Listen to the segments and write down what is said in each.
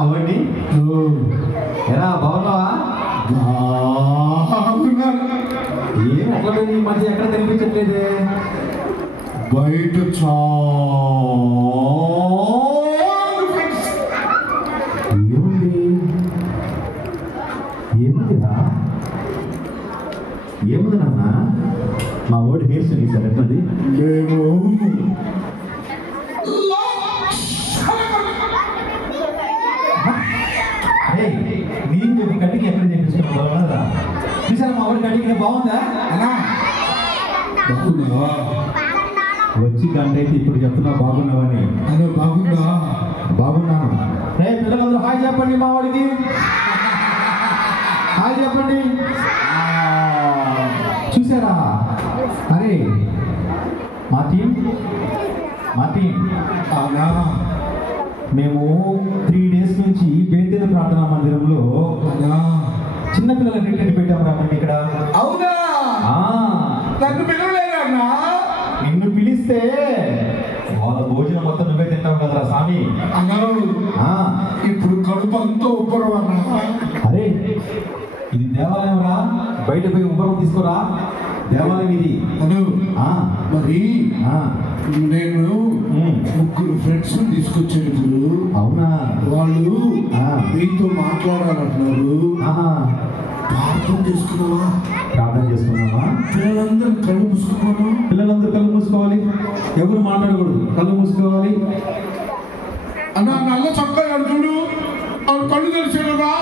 అవ్వండి. ఎలా బాగున్నావా? ఏం ఎట్లా పోయింది ఈ మధ్య ఎక్కడ కనిపించట్లేదే? బయట ఏముంది? ఏముందిరా? ఏముంది నాన్న? మా ఓడి హెయిర్ స్టైల్ ఇస్తారు ఎట్లది? నేను నేను చెప్పి కటింగ్ ఎక్కడ చేపించుకున్నా చూసారా? మా ఓడి కటింగ్ బాగుందా అన్నా? వచ్చి గంట అయితే ఇప్పుడు చెప్తున్నా బాగున్నావని. అదే బాగుందా? బాగున్నాను. రే పిల్లలందరూ హాయ్ చెప్పండి, మా వాడికి హాయ్ చెప్పండి. చూసారా? అరే మా టీం అవునా? మేము 3 days నుంచి బేతేల ప్రార్థనా మందిరంలో చిన్నపిల్లల రిట్రీట్ పెట్టాము రామండి ఇక్కడ. అవునా? నన్ను పిలవలేదన్నా? నిన్ను పిలిస్తే వాళ్ళ భోజనం మొత్తం నువ్వే తింటావు కదరా స్వామి. ఇప్పుడు కడుపు అంతా ఉబ్బరం అన్నా. అరే ఇది దేవాలయం రా, బయట పోయి ఉబ్బరం తీసుకోరా. దేవాలయం ఇది. మరి నేను 3 ఫ్రెండ్స్ తీసుకొచ్చాను. అవునా? వాళ్ళు మీతో మాట్లాడాలంటున్నారు. ప్రార్థన చేసుకున్నావా? ప్రార్థన చేసుకున్నావా? పిల్లలందరూ కళ్ళు మూసుకోవాలి. పిల్లలందరూ కళ్ళు మూసుకోవాలి. ఎవరు మాట్లాడకూడదు, కళ్ళు మూసుకోవాలి. అన్నా నల్ల చొక్కా అంటుడు కళ్ళు తెలిసేదా?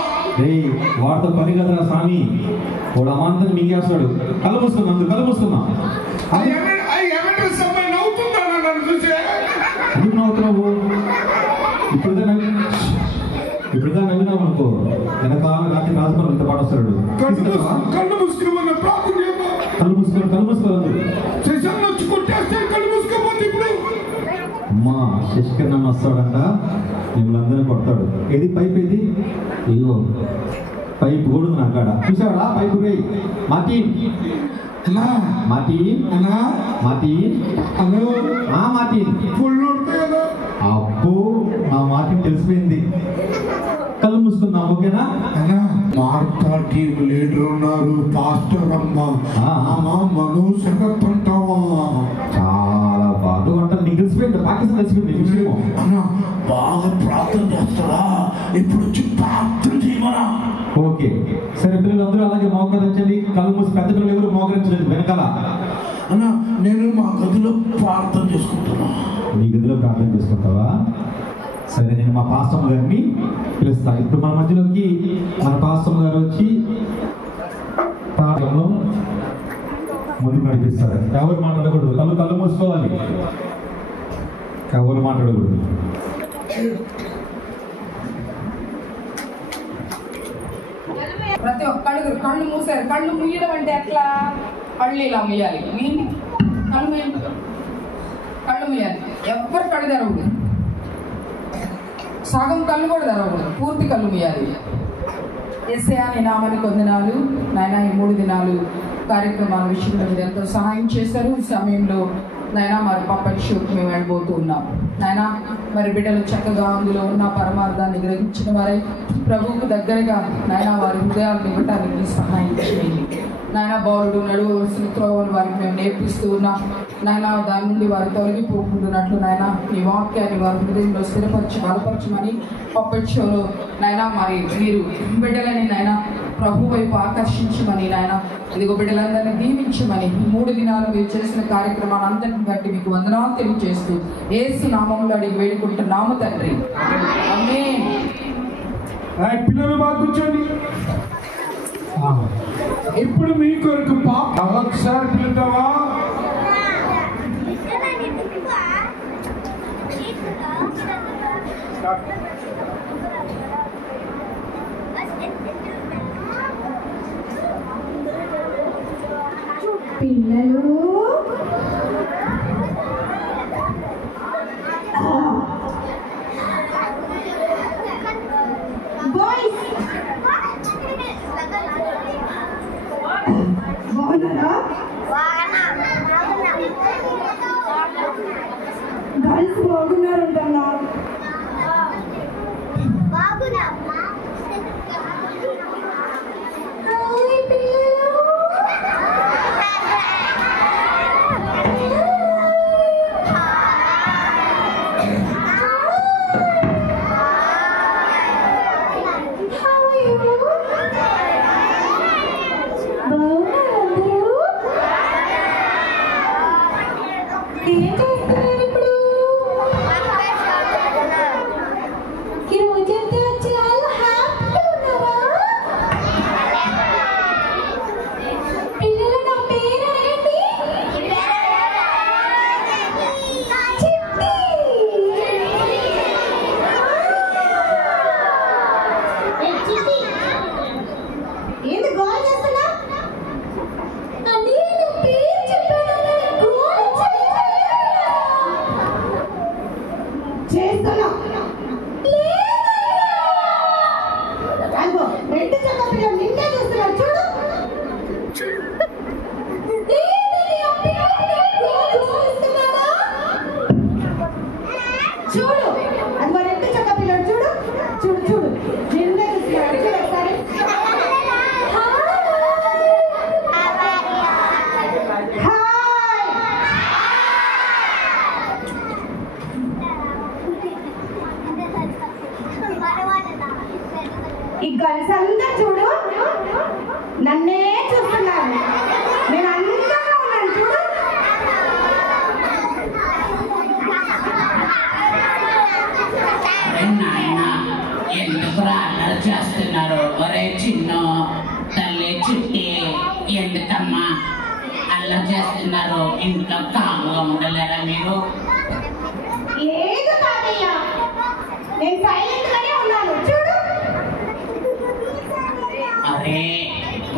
వాడితో పని కదరా స్వామి, వాడు అమాంతం మింగేస్తాడు. కళ్ళు మూసుకున్నా, అందరు కళ్ళు మూసుకున్నా. ఎందుకు నవ్వుతున్నావు? ఇప్పుడుదా నవ్వినావు అనుకో, వెనకాల రాత్రి రాజుకొని ఇంత పాటు వస్తాడు. కళ్ళు మూసుకుని కళ్ళు మూసుకోవాలి. అమ్మా శశికరణ వస్తాడంట, మిమ్మల్ని అందరినీ కొడతాడు. ఏది పైప్? ఏది? ఇదిగో పైప్ కూడా ఉంది నా కాడ. చూసావా? పైపు వేయి. మాటి అబ్బో నా మాటిని తెలిసిపోయింది. కళ్ళు మూసుకుందాం, ఓకేనా? మార్తా టీం లీడర్ ఉన్నారు, పాస్టర్ అమ్మ మనోసంటావా? చాలా బాగా అంటారు. నీకు తెలిసిపోయింది, పాకిస్తాన్ తెలిసిపోయింది విషయం. బాగా ప్రార్థన చేస్తారా? ఇప్పుడు వచ్చి ప్రార్థన చేయమరా? ఓకే సరే, పిల్లలందరూ అలాగే మోకరించండి. కళ్ళు మూసి. పెద్ద పిల్లలు ఎవరు మోకరించలేదు వెనకాల. అన్నా నేను మా గదిలో ప్రార్థన చేసుకుంటున్నా. నీ గదిలో ప్రార్థన చేసుకుంటావా? సరే, నేను మా పాస్టమ్ గారిని పిలుస్తా. ఇప్పుడు మన మధ్యలోకి మన పాస్టమ్ గారు వచ్చి ప్రార్థనలో ముందుకు నడిపిస్తారు. ఎవరు మాట్లాడకూడదు, కళ్ళు మూసుకోవాలి. ఎవరు మాట్లాడకూడదు. ప్రతి ఒక్కళ్ళు కళ్ళు మూసారు. కళ్ళు ముయ్యడం అంటే ఎట్లా? కళ్ళు ఇలా ముయ్యాలి. కళ్ళు ముయ్యాలి. ఎవ్వరు కళ్ళు తెరవకూడదు. సగం కళ్ళు కూడా తెరవకూడదు, పూర్తి కళ్ళు ముయ్యాలి. యేసయ్యా నీ నామానికి వందనాలు నాయనా. ఈ 3 దినాలు కార్యక్రమాల విషయంలో మీరు ఎంతో సహాయం చేశారు. ఈ సమయంలో నాయనా మరి పప్పటి షూట్ మేము వెళ్ళబోతూ ఉన్నాం నాయనా. మరి బిడ్డలు చక్కగా అందులో ఉన్న పరమార్థాన్ని గ్రహించిన వారై ప్రభువుకు దగ్గరగా నాయనా వారి హృదయాలను ఇవ్వటానికి సహాయం చేయండి నాయన. బాలుడు నడువలసిన త్రోవను వారికి మేము నేర్పిస్తూ ఉన్నాం నాయన. దాని నుండి వారు తొలగిపోకుంటున్నట్లు నాయన ఈ వాక్యాన్ని వారి హృదయంలో స్థిరపరచి బలపరచమని పప్పటి షోలో నాయన మరి మీరు బిడ్డలని నాయన ప్రభు వైపు ఆకర్షించమని నాయన. ఇదిగో బిడ్డలందరినీ దీవించమని ఈ 3 దినాలు మీరు చేసిన కార్యక్రమాన్ని అందరిని బట్టి మీకు వందనాలు తెలియజేస్తూ యేసు నామములో అడిగి వేడుకుంటున్నాము తండ్రి, ఆమేన్. పిల్లలు బాగా కూర్చోండి. ఇప్పుడు మీ కొరకు పాప ఒకసారి పిలుద్దామా? పిల్లలు బాయ్స్ బాగున్నారా? గర్ల్స్ బాగున్నారంటన్నా. బాబు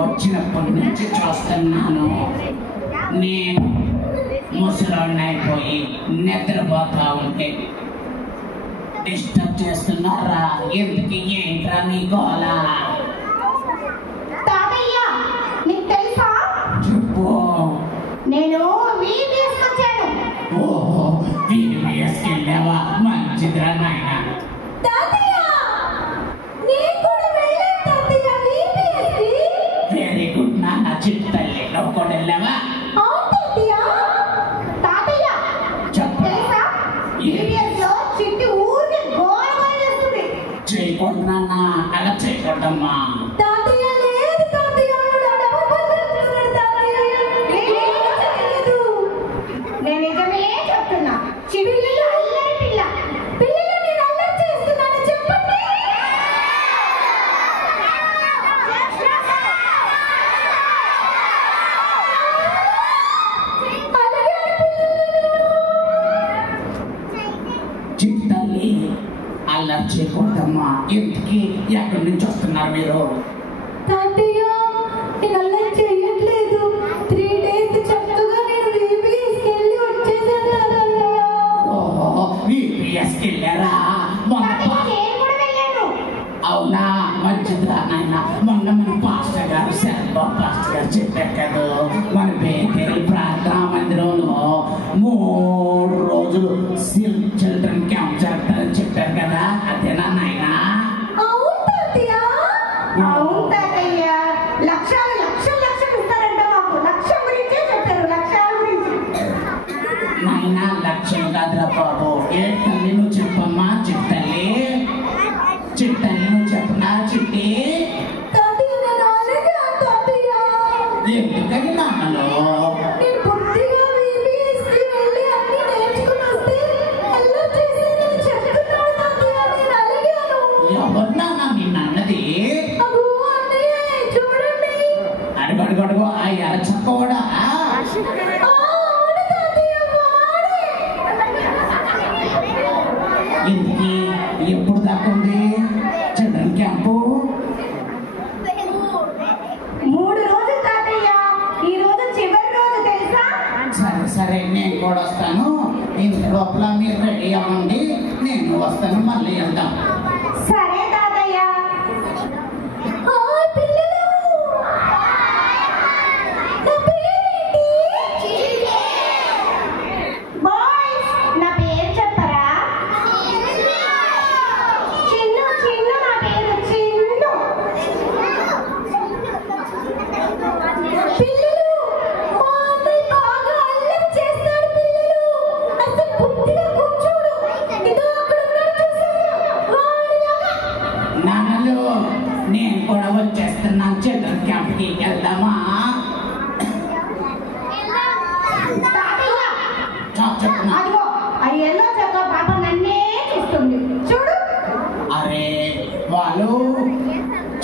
వచ్చినప్పటి నుంచి చూస్తున్నాను, నేను ముసలాన్ని అయిపోయి నిద్రపోతా ఉంటే డిస్టర్బ్ చేస్తున్నారా? ఎందుకు? ఏంట్రా నీ గోల? చెప్పు. నేను VBS వచ్చాను. ఓహో, VBSకి వెళ్ళావా? మంచిదిరా నాయన. వెరీ గుడ్ నాన్న. చిట్టల్లి నువ్వు కూడా వెళ్ళావా? చేయకూడదు నాన్న, అలా చేయకూడదమ్మా. నేను నిజమే చెప్తున్నా, చిడుల్లో అల్లరి పిల్ల. పిల్లలు నేను అల్లరి చేస్తున్నాను చెప్పండి. చిట్టల్లి అల్లరి చేయకూడదమ్మా. ఎందుకు? ఎక్కడి నుంచి వస్తున్నారు మీరు? తాతయ్య నేను అల్లరి చేయట్లేదు. 3 days చక్కగా నేను VBSకి వెళ్ళి వచ్చేసాను తాతయ్య. ఓహో, VBSకి వెళ్ళారా? అవునా, మంచిదిరా నాయన. మొన్న మన పాస్టర్ గారు, శరత్బాబు పాస్టర్ గారు చెప్పారు కదా, మన బేకరీ ప్రార్థనా మందిరంలో 3 రోజులు చిల్డ్రన్ క్యాంప్ జరుగుతారని చెప్పారు కదా, అదేనా నాయన? అవును తాతయ్య, అవును తాతయ్య. లక్షలు లక్షలు లక్షలు ఇస్తారంట మాకు. లక్ష్యం గురించే చెప్పారు, లక్ష్యాల గురించి. నాయన లక్ష్యం కాదురా బాబు. ఏ తల్లి నువ్వు చెప్పమ్మా. చిట్టల్లి, చిట్టల్లి నువ్వు చెప్పనా? చిట్టి తాతయ్య నేను అలాగే తాతయ్య. ఎందుకని నాన్నలో? నేను బుద్ధిగా VBSకి వెళ్ళి అన్ని నేర్చుకుని వస్తే అల్లరి చేసిందని చెప్తున్నాడు తాతయ్య. నేను అలిగాను. ఎవరు నాన్న నిన్నన్నది? అగో అన్నయ్య చూడండి. అడుగు అడుగు అడుగు. ఆ ఎరచక్క కూడా అవును తాతయ్య, వాడే. ఇంటికి ఎప్పుడు దాకా ఉంది చిల్డ్రన్ క్యాంపు? 3 రోజులు తాతయ్య. ఈ రోజు చివరి రోజు తెలుసా? సరే సరే, నేను కూడా వస్తాను. ఇంటి లోపల మీరు రెడీ అవ్వండి, నేను వస్తాను, మళ్ళీ వెళ్దాం. సరే తాతయ్య. హాయ్ పిల్లలు, నా పేరేంటి? బాయ్స్ నా పేరు చెప్పరా? చిన్ను. చిన్ను నా కూడా వచ్చేస్తున్నాం. చిల్డ్రన్ క్యాంప్కి వెళ్దామా? చెప్తున్నా. అదిగో ఆ ఎల్లో చక్క పాప నన్నే చూస్తుంది చూడు. అరే వాళ్ళు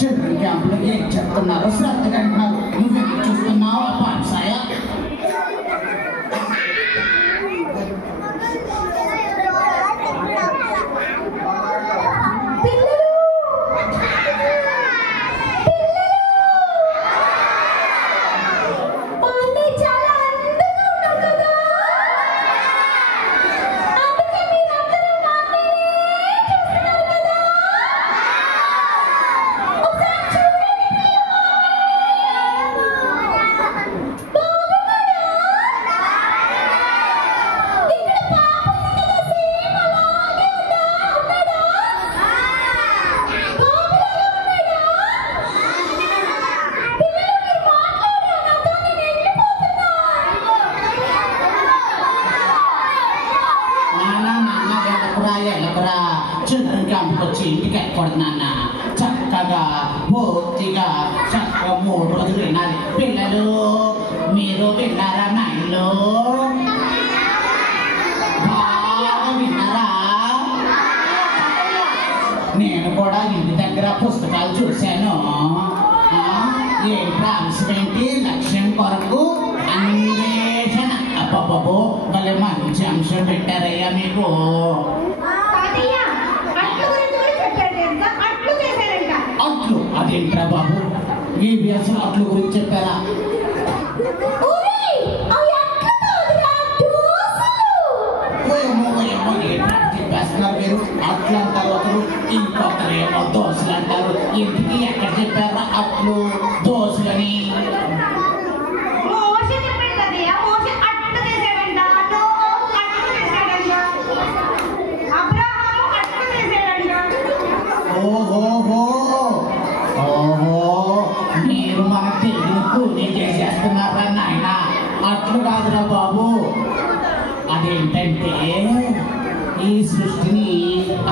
చిల్డ్రన్ క్యాంపులో ఏం చెప్తున్నారో శ్రద్ధగా అంటున్నారు. నువ్వు చూస్తున్నావా పాఠశాల? చిల్డ్రన్ క్యాంప్కి వచ్చి ఇంటికి వెళ్ళకూడదు. చక్కగా పూర్తిగా చక్కగా 3 రోజులు వినాలి. పిల్లలు మీరు విన్నారా? నాయనలు బాగా విన్నారా? నేను కూడా ఇంటి దగ్గర పుస్తకాలు చూశాను. ఏంటి అంశం ఏంటి? లక్ష్యం కొరకు అన్వేషణ. అబ్బబ్బో భలే మంచి అంశం పెట్టారయ్యా మీకు. అట్లు అదేంట్రా బాబు? ఈ వ్యాసం అట్లు గురించి చెప్పారా? చెప్పేస్తున్నారు మీరు. అట్లు అంటారు ఒకరు, ఇంకొకరేమో దోశలు అంటారు. ఇంటికి ఎక్కడ చెప్పారా అట్లు దోశలని? ఓహో మీరు మన తెలుగు పూజ చేసేస్తున్నారా నాయన? అట్లు కాదురా బాబు. అదేంటంటే ఈ సృష్టిని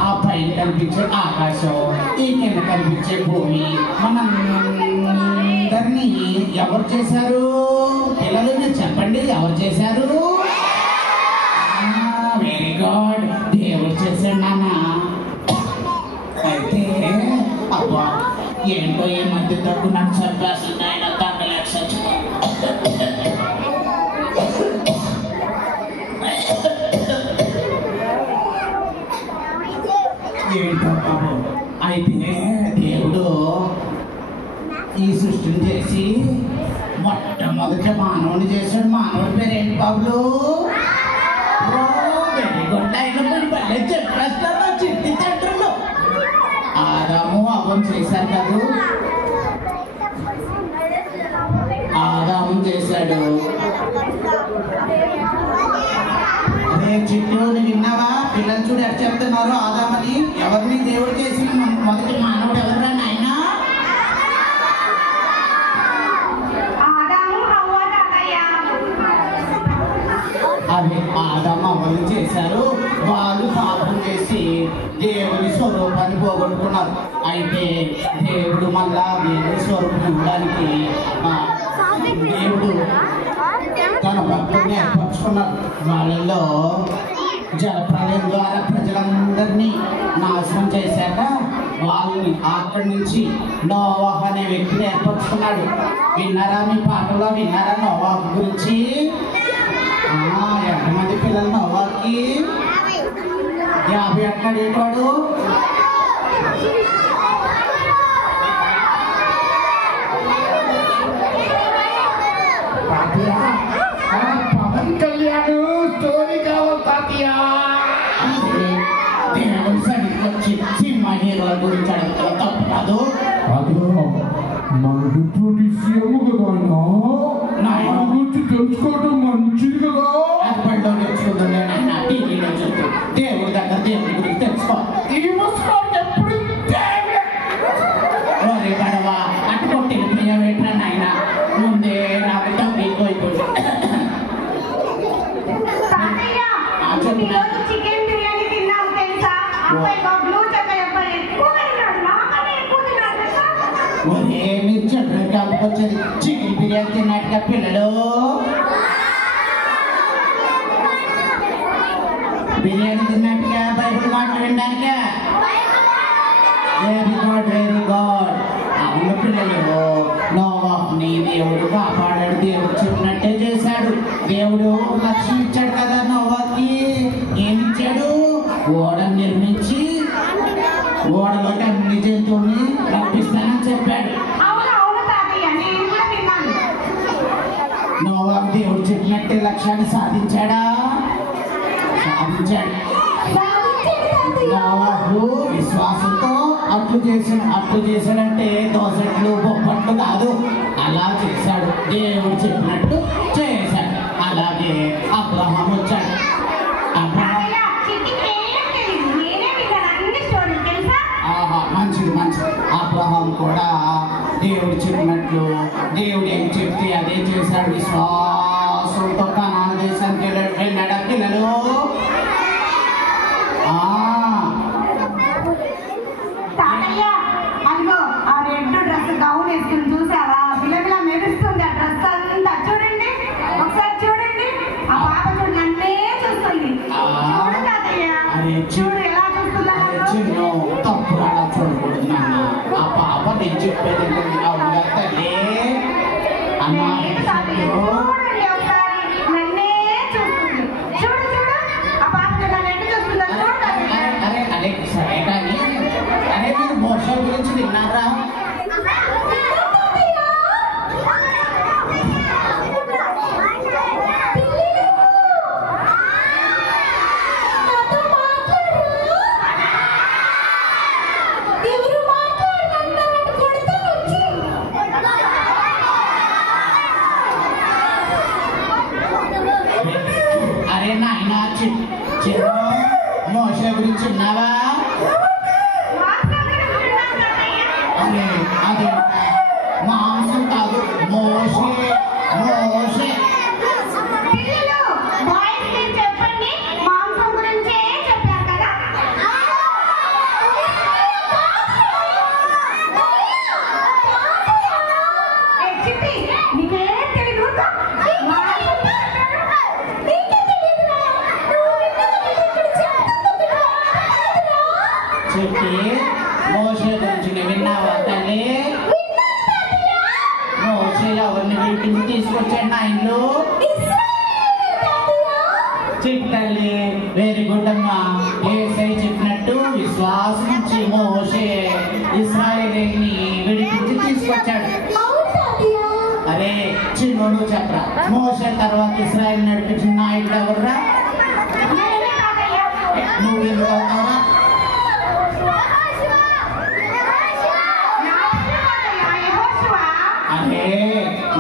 ఆ పైన కనిపించే ఆకాశం, ఈ కింద కనిపించే భూమి మనందరినీ ఎవరు చేశారు? పిల్లలు మీరు చెప్పండి, ఎవరు చేశారు? వెరీ గుడ్, దేవుడు చేశాడు నాన్న. అయితే అబ్బా ఏంటో ఈ మధ్య తగ్గు నాకు చంపేస్తుంది. ఆయన తగ్గలేక చచ్చిపో. ఏంటో బాబు. అయితే దేవుడు ఈ సృష్టిని చేసి మొట్టమొదటి మానవుని చేశాడు. మానవుడి పేరు ఏంటి బాబులు? Very good. ఆయన పల్లె చెప్పేస్తారు చిట్టి చెట్టులు. ఆదాము అవ్వం చేశారు కదా. ఆదాము చేశాడు. అదే చిట్టు విన్నావా? పిల్లలు చూడు ఎక్కడ చెప్తున్నారు ఆదామని. ఎవరిని దేవుడు చేసి మొదటి మానవుడు ఎవరురా నాయన? అది ఆదాము అవ్వని చేశారు. వాళ్ళు పాపం చేసి దేవుని స్వరూపాన్ని పోగొట్టుకున్నారు. అయితే దేవుడు మళ్ళా దేవుని స్వరూపం ఇవ్వడానికి దేవుడు తన భక్తుల్ని ఏర్పరచుకున్నారు. వాళ్ళలో జలప్రలయం ద్వారా ప్రజలందరినీ నాశనం చేశాక వాళ్ళని అక్కడి నుంచి నోవాహు అనే వ్యక్తిని ఏర్పరచుకున్నాడు. విన్నారా? మీ పాటలో విన్నారా నోవాహు గురించి? ఎంతమంది పిల్లలు నోవాహుకి? 50 అట్లా అడిగాడు. పవన్ కళ్యాణ్ స్టోరీ కావాలి తాతయ్య. దేవుడు సరికొచ్చి సినిమా హీరోల గురించి అడుగుతాం తప్పు కాదు. మన డిప్యూటీ సీఎం కదా ఆయన గురించి తెలుసుకోవడం మంచిది కదా. బడిలో నేర్చుకుంటుండే నాయన, టీవీలో చూస్తూ దేవుడి దగ్గర దేవుడి గురించి తెలుసుకో. ఎప్పుడు గడవ అటు కొట్టి ప్రియం ఏంట్రా నాయన? ముందే నాకు డబ్బు ఎక్కువైపోయింది. చికెన్ బిర్యానీ తిన్నాం తెలుసా? అబ్బాయి బ్లూ చెక్క ఎక్కువ తిన్నాడు, నాకన్నా ఎక్కువ తిన్నాడు. ఒరే మీరు చిల్డ్రన్ క్యాంప్కి వచ్చేది చికెన్ బిర్యానీ తిన్నట్టుగా పిల్లలు బిర్యానీ తిన్నట్టుగా బైబిల్ మాట్లాడడానికే వెరీ గుడ్ వెరీ గుడ్. అవును పిల్లలు నోవాహుని దేవుడు కాపాడాడు. దేవుడు చెప్పినట్టే చేశాడు. దేవుడు లక్ష్యం ఇచ్చాడు కదా నోవాకి. ఏమిచ్చాడు? ఓడను నిర్మించి ఓడలోకి అన్ని జంతువుల్ని రప్పిస్తానని చెప్పాడు. నోవాకు దేవుడు చెప్పినట్టే లక్ష్యాన్ని సాధించాడా? సాధించాడు. నోవాహు విశ్వాసంతో అట్లు చేశాడంటే దోసట్లు బొప్పట్లు కాదు, అలా చేశాడు. దేవుడు చెప్పినట్టు చేశాడు. అలాగే అబ్రహాం వచ్చాడు. మంచిది మంచిది. అబ్రహాం కూడా దేవుడు చెప్పినట్లు దేవుడు ఏం చెప్తే అదే చేశాడు. విశ్వాసంతో కనాను దేశానికి వెళ్ళాడా పిల్లలు? అదిగో ఆ రెడ్ డ్రెస్ గౌన్ వేసుకుని చూసావా? బిలబిలా మెరుస్తుంది ఆ డ్రెస్ అంతా. చూడండి ఒకసారి చూడండి. ఆ పాప చూడు నన్నే చూస్తుంది. చూడు తాతయ్య, చూడు ఎలా చూస్తుందా? తప్పు అలా చూడకూడదు. ఆ పాప నేను చెప్పేది అవునా తల్లి అన్నా? చూడండి ఒకసారి నన్నే చూస్తుంది. చూడు చూడు ఆ పాప నన్ను ఎట్టు చూస్తుందా? చూడు. అరే అరే సరే కానీ అరే మీరు మోసం గురించి విన్నారా? అరే నాయన మోసం గురించి విన్నావా? అరే అదే మాంసం కాదు, మోసే మోసే. చెప్పండి మాంసం గురించే చెప్పారు కదా. నీకేం తెలియదు. చెప్పి మోసే గురించి విన్నావా తల్లి? మోసే ఎవరిని వీటిని తీసుకొచ్చాడు నా ఇల్లు? చెప్పు తల్లి. వెరీ గుడ్ అమ్మా. యేసై చెప్పినట్టు విశ్వాసం నుంచి మోసే ఇశ్రాయేలీని విడిపించి తీసుకొచ్చాడు. అరే చిన్నోడు చెప్పరా, మోసే తర్వాత ఇశ్రాయేల్ నడిపించిన నాయకుడు ఎవర్రా? నువ్వు ఎందుకు అవుతావరా? అరే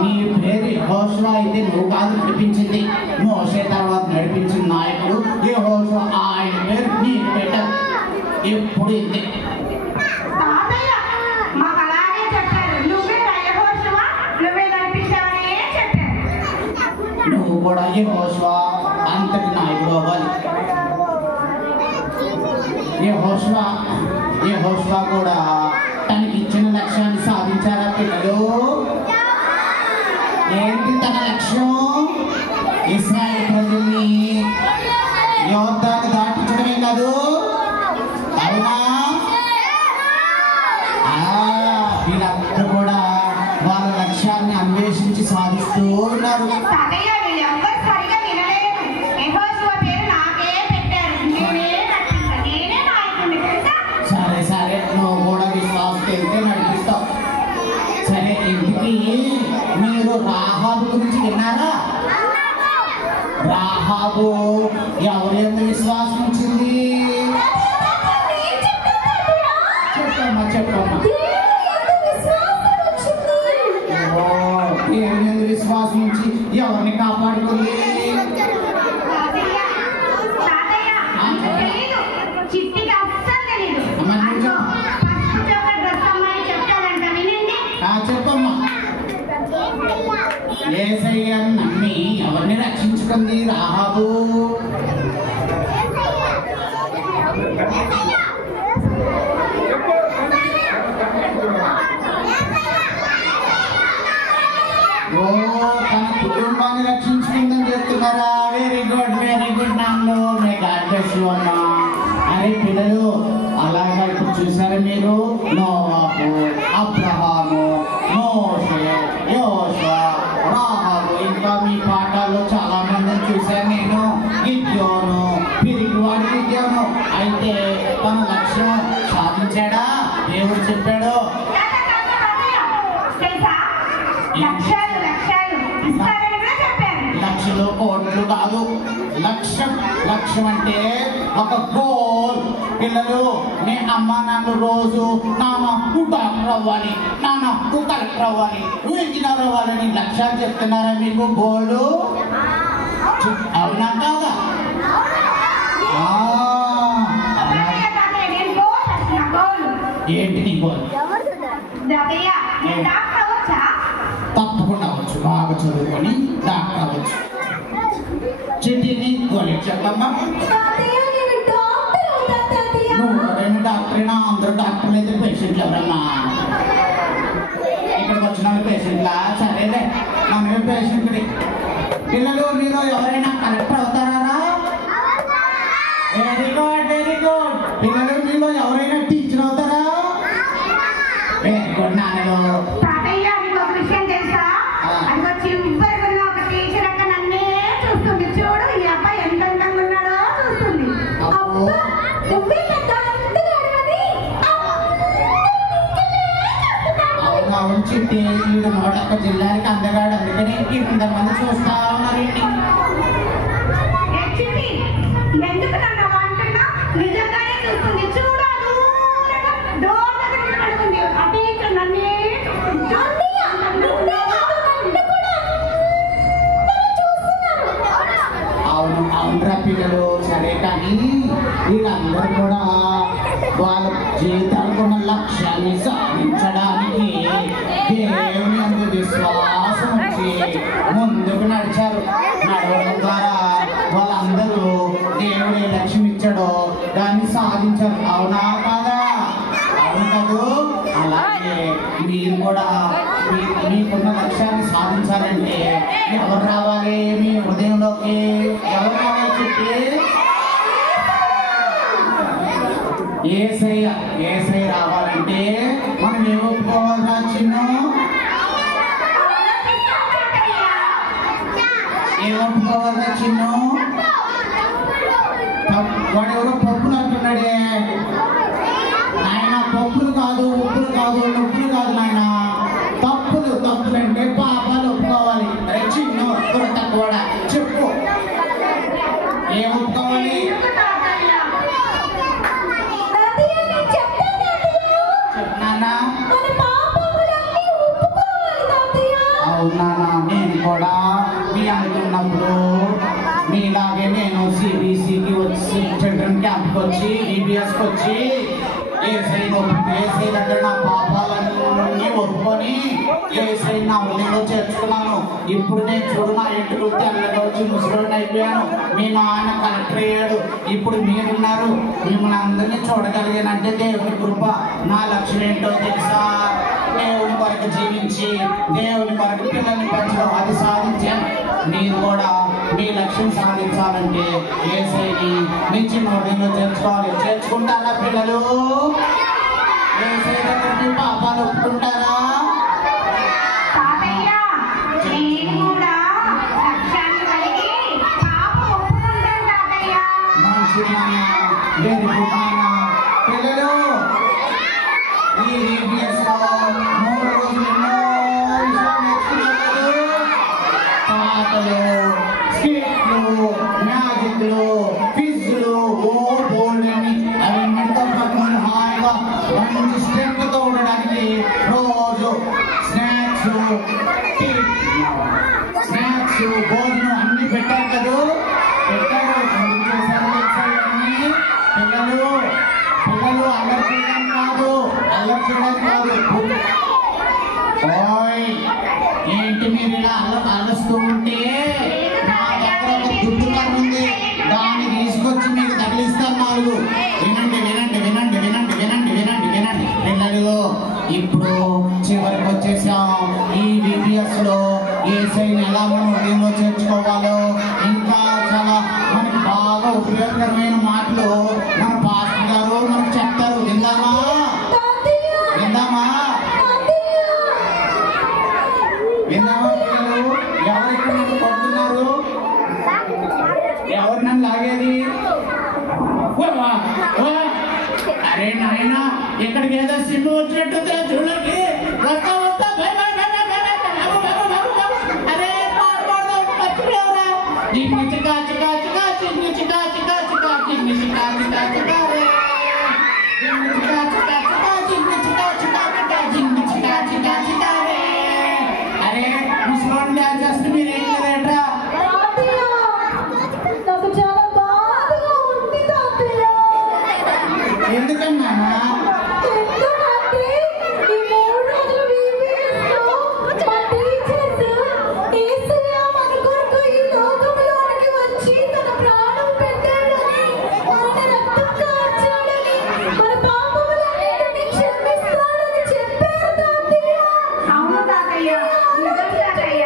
నీ పేరు యెహోషువ అయితే నువ్వు కాదు నడిపించింది. మోసే తర్వాత నడిపించిన నాయకుడు యెహోషువ. ఆయన పేరు నీకు పెట్టారు. ఎప్పుడు ఇంతే. మాకు అలాగే చెప్పారు. నువ్వే యెహోషువ, నువ్వే నడిపించావని చెప్పారు. నువ్వు కూడా యెహోషువ అంతటి నాయకుడు అవ్వాలి. యెహోషువ కూడా తనకి ఇచ్చిన లక్ష్యాన్ని సాధించారా పిల్లలు? ఏంటి తన లక్ష్యం? ఇశ్రాయేల్ ప్రజల్ని యోర్దాను దాటించడమే కాదు, అవునా? వీళ్ళందరూ కూడా వాళ్ళ లక్ష్యాన్ని అన్వేషించి సాధిస్తూ ఉన్నారు. సరే సరే నువ్వు కూడా విశ్వాసం వెళ్తే నడిపిస్తావు. సరే ఇంటికి మీరు రాహాబు గురించి విన్నారా? రాహాబు ఎవరి ఎంత విశ్వాసం ఉంచింది? చెప్పమ్మా చెప్పమ్మా. దేవుని ఎంత విశ్వాసం ఉంచి ఎవరిని కాపాడుకుంది? చెప్పమ్మా. యేసయ్యను నమ్మి ఎవరిని రక్షించుకుంది రాహాబు? విషయం అమ్మా. అరే పిల్లలు, అలాగా ఇప్పుడు చూసారా మీరు? నోవాహు, అబ్రహాము, మోషే, యోషువ, రాహాబు, ఇంకా మీ పాఠాల్లో చాలా మందిని చూశాను నేను. గిద్యోను, పిరిగివాడి గిద్యోను. అయితే తన లక్ష్యం సాధించాడా? దేవుడు చెప్పాడు. లక్షలు కోట్లు కాదు, లక్ష్యం అంటే ఒక గోల్. పిల్లలు, మీ అమ్మ నాన్న రోజు నాన్న నువ్వు డాక్టర్ అవ్వాలి, నాన్న నువ్వు కలెక్టర్ అవ్వాలి, నువ్వు ఇంజనీర్ అవ్వాలని లక్ష్యాలు చెప్తున్నారా మీకు? గోల్డ్ అవునా కాదా? ఏంటి నీ గోల్? తప్పకుండా అవ్వచ్చు, బాగా చదువుకొని డాక్టర్ అవ్వచ్చు. చిట్టిని గోల్ చెప్పమ్మా. నువ్వు ఎవరైనా డాక్టరేనా? అందరూ డాక్టర్లు అయితే పేషెంట్లు ఎవరన్నా? ఇక్కడికి వచ్చిన పేషెంట్లా? సరేలే, నన్ను పేషెంట్ని. పిల్లలు, మీరు ఎవరైనా కలెక్టర్ అవుతారా? Very good, very good. పిల్లలు, మీలో ఎవరైనా టీచర్ అవుతారా? వెరీ గుడ్ నాన్నలు. చిట్టి వీడు 101 జిల్లాకి అందగాడు, అందుకని ఇంతమంది చూస్తా ఉన్నారండి. అవునరా పిల్లలు, సరే కానీ వీళ్ళందరూ కూడా వాళ్ళ జీవితాలకున్న లక్ష్యాన్ని సాధించడానికి దేవుని అందు విశ్వాసం వచ్చి ముందుకు నడిచారు. నడవడం ద్వారా వాళ్ళందరూ దేవుడు ఏ లక్ష్యం ఇచ్చాడో దాన్ని సాధించారు. అవునా కాదా? అవును కాదు? అలాగే మీరు కూడా మీకున్న లక్ష్యాన్ని సాధించాలంటే ఎవరు రావాలి మీ హృదయంలోకి? ఎవరు రావాలి చెప్పి? ఏసై రావాలంటే మనం ఏమి ఒప్పుకోవాలా? చిన్న ఏమి ఒప్పుకోవాలా? చిన్న వాడెవరో పప్పులు అంటున్నాడే నాయన. పప్పులు కాదు, ఉప్పులు కాదు, నొప్పులు కాదు నాయన. తప్పులు అంటే పాపాలు ఒప్పుకోవాలి. అరే చిన్న తక్కువ చెప్పు, ఏం ఒప్పుకోవాలి? అవునా? నేను కూడా మీ అనుకున్నప్పుడు మీలాగే నేను సిబిసికి వచ్చి, చిల్డ్రన్ క్యాంప్కి వచ్చి, ఈబిఎస్కి వచ్చి ఏసై దగ్గర నా పాపాలన్నీ ఒప్పుకొని ఏసై నా హృదయంలో చేర్చుకున్నాను. ఇప్పుడు నేను చూడు, నా ఇంటికి తెల్లగా వచ్చి ముసలిని అయిపోయాను. మీ నాన్న కలెక్టర్ అయ్యాడు. ఇప్పుడు మీరున్నారు. మిమ్మల్ని అందరినీ చూడగలిగానంటే దేవుని కృప. నా లక్ష్యం ఏంటో తెలుసా? దేవుని కొరకు జీవించి దేవుని కొరకు పిల్లల్ని పెంచడం, అది సాధించాను. మీరు కూడా మీ లక్ష్యం సాధించాలంటే ఏసైని మీ చిన్న హృదయంలో చేర్చుకోవాలి. చేర్చుకుంటారా పిల్లలు? ఏసై దగ్గర మీ పాపాలు ఒప్పుకుంటారా? మంచి నాన్న, వెరీ గుడ్ నాన్న. పిల్లలు, ఈ EBS లో 3 రోజులు ఎన్నో విషయాలు నేర్చుకున్నారు. పాటలు, స్కిట్లు, మ్యాజిక్లు, క్విజ్లు, బోల్డ్ అని అవన్నిటితో పక్కన హాయిగా మంచి స్ట్రెంగ్త్తో ఉండడానికి రోజు స్నాక్స్, భోజనం అన్ని పెట్టారు కదా. పెట్టారు. పిల్లలు అల్లరి చేయడం కాదు, ఏంటి మీరు ఇలా అలస్తూ ఉంటే నా దగ్గర ఒక దుడ్డు కన్ను ఉంది, దాన్ని తీసుకొచ్చి మీకు తగిలిస్తాను. 4 వినండి పిల్లలు. ఇప్పుడు చివరికి వచ్చేసాం. ఈ EBS లో ఏసైని ఎలా మనం హృదయంలో చేర్చుకోవాలో ఇంకా చాలా మనకి బాగా ఉపయోగకరమైన మాటలు విన్నావా పిల్లలు? ఎవరు ఇక్కడ నన్ను కొడుతున్నారు? ఎవరు నన్ను లాగేది? అరే నాయన, ఇక్కడికి ఏదో సిమ్ము వచ్చినట్టు చూడండి. అరే చికా చికా చికా చికా చిన్ని చికా చికా చికా చిన్ని చికా చికా చికా రే చికా చికా చికా చిన్ని చికా చికా చికా చిన్ని చికా చికా చికా రే. అరే ముసలోని డాన్స్ చేస్తే మీరు ఏం లేదేట్రా? నాకు చాలా బాధగా ఉంది తాతయ్య. ఎందుకన్నా? ఎందుకంటే ఈ 3 రోజులు వీవీఎస్లో మా టీచర్స్ యేసయ్య మన కొరకు ఈ లోకంలోనికి వచ్చి తన ప్రాణం పెట్టాడని, ఆయన రక్తం కార్చాడని, మన పాపములన్నిటిని క్షమిస్తాడని చెప్పారు తాతయ్య. అవును తాతయ్య, నిజం తాతయ్య.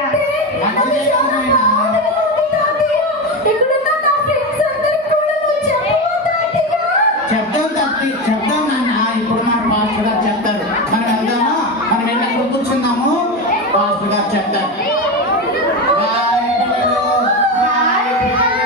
ఇక్కడున్న నా ఫ్రెండ్స్ అందరికి కూడా నువ్వు చెప్పవా తాతయ్య? చెప్తాం నాన్న. ఇప్పుడు మన పాస్టర్ గారు చెప్తారు. మనం వెళ్దామా? మనం వెళ్ళి అక్కడ కూర్చుందాము. పాస్టర్ గారు చెప్తారు. బాయ్ పిల్లలు. బాయ్ పిల్లలు.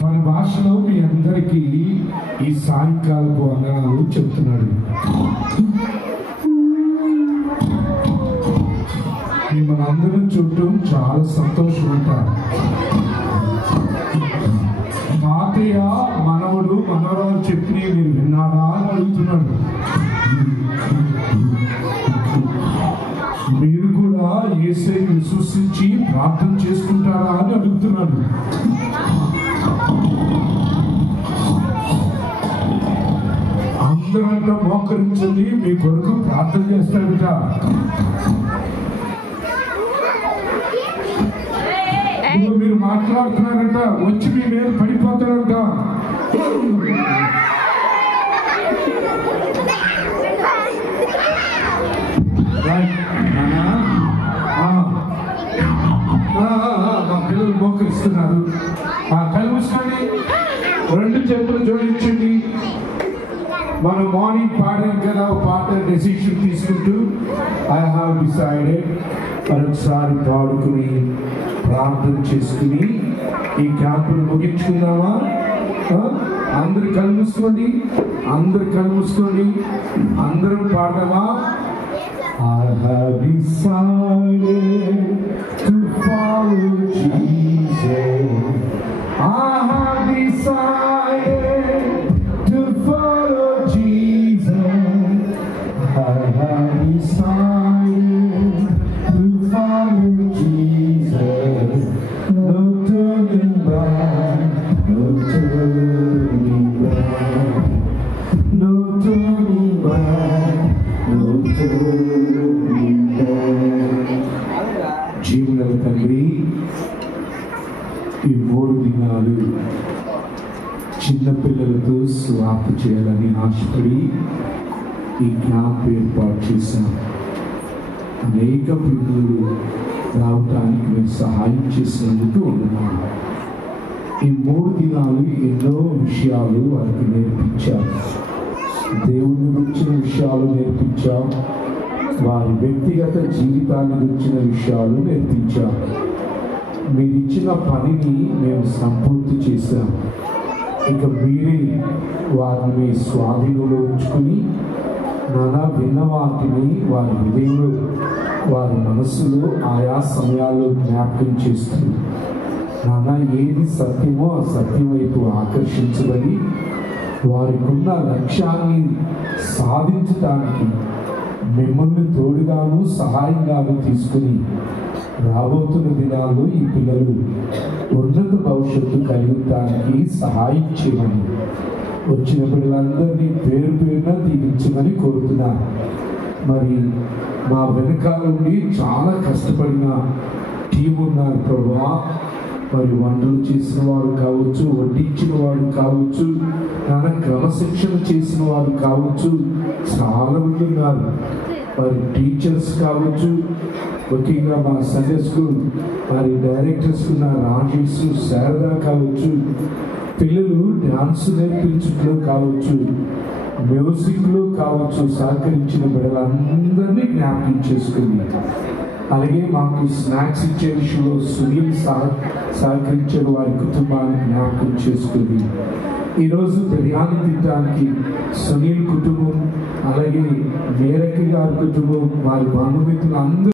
మన భాషలో మీ అందరికీ ఈ సాయంకాలపు వందనాలు చెప్తున్నాడు. మిమ్మల్ని అందరం చూడటం చాలా సంతోషం అంటారు. తాతయ్య మనవడు మనవరాలు చెప్పిన మీరు విన్నారా అని అడుగుతున్నాడు. మీరు కూడా యేసయ్యను విశ్వసించి ప్రార్థన చేసుకుంటారా అని అడుగుతున్నాడు. అందరంతా మోకరించండి, మీ కొరకు ప్రార్థన చేస్తాడట. మీరు మాట్లాడుతున్నారంట, వచ్చి మీ మీద పడిపోతారంట. మా పిల్లలు మోకరిస్తున్నారు. కళ్ళు మూసుకోండి, 2 చెప్పులు జోడించండి. మనం మార్నింగ్ పాడాం కదా, పాట డెసిషన్ తీసుకుంటూ ఐ హావ్ డిసైడెడ్ మరొకసారి పాడుకుని ప్రార్థన చేసుకుని ఈ క్యాంపును ముగించుకుందామా? అందరు కళ్ళు మూసుకోండి, అందరం పాడదామా? I have decided to follow Jesus. I have decided to follow Jesus. I have decided to follow Jesus. No turning back, no turning back, no turning back, no turning back. జీవుల తండ్రి, ఈ 3 దినాలు చిన్నపిల్లలతో స్వార్థ చేయాలని ఆశపడి ఈ క్యాంప్ ఏర్పాటు చేశాం. అనేక పిల్లలు రావటానికి మీరు సహాయం చేసినందుకు ఉన్నాను. ఈ 3 దినాలు ఎన్నో విషయాలు వారికి నేర్పించారు. దేవుని గురించిన విషయాలు నేర్పించాం, వారి వ్యక్తిగత జీవితాన్ని గురించిన విషయాలు నేర్పించాం. మీరు ఇచ్చిన పనిని మేము సంపూర్తి చేశాం. ఇక మీరే వారిని మీ స్వాధీనంలో ఉంచుకుని నానా విన్న వాటిని వారి హృదయంలో, వారి మనస్సులో ఆయా సమయాల్లో జ్ఞాపకం చేస్తుంది. నానా ఏది సత్యమో ఆ సత్యం వైపు ఆకర్షించబడి వారికున్న లక్ష్యాన్ని సాధించడానికి మిమ్మల్ని తోడుగాను సహాయంగాను తీసుకుని రాబోతున్న దినాల్లో ఈ పిల్లలు ఉన్నత భవిష్యత్తు కలిగడానికి సహాయం చేయమని, వచ్చిన పిల్లలందరినీ పేరు పేరున దీవించమని కోరుతున్నాను. మరి మా వెనకాల నుండి చాలా కష్టపడిన టీం ఉన్నారు ప్రభువా. మరి వంటలు చేసిన వారు కావచ్చు, వడ్డించిన వారు కావచ్చు, నాన్న క్రమశిక్షణ చేసిన వారు కావచ్చు, చాలా మంది ఉన్నారు. వారి టీచర్స్ కావచ్చు, ముఖ్యంగా మా సండే స్కూల్ మరి డైరెక్టర్స్ ఉన్న రాజేష్, శారదా కావచ్చు, పిల్లలు డాన్స్ నేర్పించట్లో కావచ్చు, మ్యూజిక్లో కావచ్చు, సహకరించిన బిడ్డలందరినీ జ్ఞాపకం చేసుకుంది. అలాగే మాకు స్నాక్స్ ఇచ్చే విషయంలో సునీల్ సహకరించిన వారి కుటుంబాన్ని జ్ఞాపకం చేసుకుంది. ఈరోజు బిర్యానీ తినడానికి సునీల్ కుటుంబం, అలాగే మేరకి గారి కుటుంబం, వారి బంధుమిత్రులు అందరూ